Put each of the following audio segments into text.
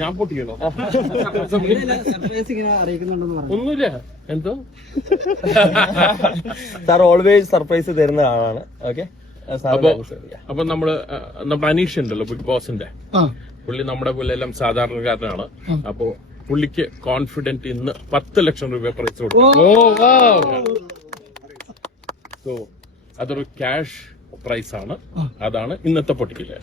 ഞാൻ പൊട്ടിക്കണോ? സർപ്രൈസ് ഇങ്ങനെ അറിയിക്കുന്നുണ്ടെന്ന് പറഞ്ഞു. ഒന്നുമില്ല. എന്തോ സാർ ഓൾവേസ് സർപ്രൈസ് തരുന്ന ആളാണ്. ഓക്കെ, അപ്പൊ നമ്മുടെ അനീഷ് ഉണ്ടല്ലോ ബിഗ് ബോസിന്റെ, പുള്ളി നമ്മുടെ പോലെ എല്ലാം സാധാരണക്കാരനാണ്. അപ്പൊ പുള്ളിക്ക് കോൺഫിഡന്റ് ഇന്ന് 10 ലക്ഷം രൂപ പ്രൈസ് കൊടുക്കും. സോ അതൊരു ക്യാഷ് പ്രൈസ് ആണ്. അതാണ് ഇന്നത്തെ പൊട്ടിക്കല്.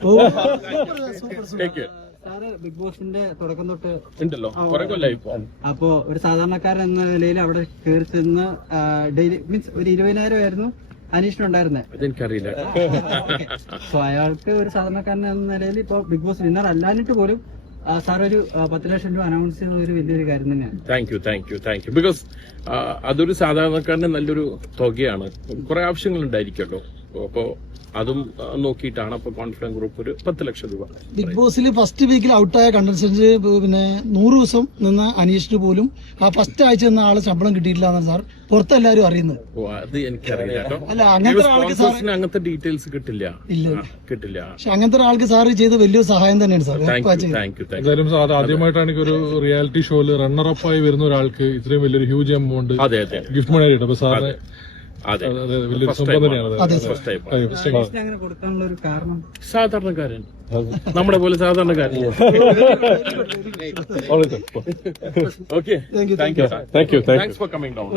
സാറ് ബിഗ് ബോസിന്റെ തുടക്കം തൊട്ട് ഉണ്ടല്ലോ, കുറെ കൊല്ലായി ഇപ്പൊ. അപ്പോ ഒരു സാധാരണക്കാരൻ എന്ന നിലയിൽ അവിടെ കയറി ചെന്ന് ഡെയിലി മീൻസ് ഒരു 20,000 ആയിരുന്നു അനീഷിനുണ്ടായിരുന്നത്. അതെനിക്കറിയില്ല. സോ അയാൾക്ക് ഒരു സാധാരണക്കാരൻ എന്ന നിലയിൽ ഇപ്പൊ ബിഗ് ബോസ് വിന്നർ അല്ലാഞ്ഞിട്ട് പോലും സാർ ഒരു 10 ലക്ഷം രൂപ അനൗൺസ് ചെയ്ത ഒരു വലിയൊരു കാര്യം തന്നെയാണ്. താങ്ക് യു ബിക്കോസ് അതൊരു സാധാരണക്കാരന് നല്ലൊരു തുകയാണ്. കുറെ ആവശ്യങ്ങൾ ഉണ്ടായിരിക്കുമല്ലോ. അപ്പോ അതും നോക്കിയിട്ടാണ് അപ്പൊ കോൺഫിഡൻസ് ഗ്രൂപ്പ് ഒരു 10 ലക്ഷം രൂപ. ബിഗ് ബോസിൽ ഫസ്റ്റ് വീക്കിൽ ഔട്ടായ കണ്ടസ്റ്റന്റ് പിന്നെ 100 ദിവസം നിന്ന അനീഷിന് പോലും ആ ഫസ്റ്റ് ആഴ്ച നിന്ന ആള് ശമ്പളം കിട്ടിയിട്ടില്ല എന്നാണ് സാർ പുറത്തെല്ലാരും അറിയുന്നത്. ഓ, അത് എനിക്കറിയില്ല കേട്ടോ. അല്ല, അങ്ങനത്തെ ആൾക്ക് അങ്ങനത്തെ ഡീറ്റെയിൽസ് കിട്ടില്ല. പക്ഷെ അങ്ങനത്തെ ആൾക്ക് സാർ ചെയ്ത് വലിയൊരു സഹായം തന്നെയാണ് സാർ. എന്തായാലും സാർ ആദ്യമായിട്ടാണ് ഒരു റിയാലിറ്റി ഷോയില് റണ്ണർ അപ്പ് ആയി വരുന്ന ഒരാൾക്ക് ഇത്രയും വലിയൊരു ഹ്യൂജ് എമൗണ്ട് ഗിഫ്റ്റ് മണി ആയിട്ട്. അപ്പൊ സാറിന് വലിയൊരു സംഭവം തന്നെയാണ്. അങ്ങനെ കൊടുക്കാനുള്ള ഒരു കാരണം സാധാരണക്കാരൻ, നമ്മുടെ പോലെ സാധാരണക്കാരൻ. Okay, thank you for coming down.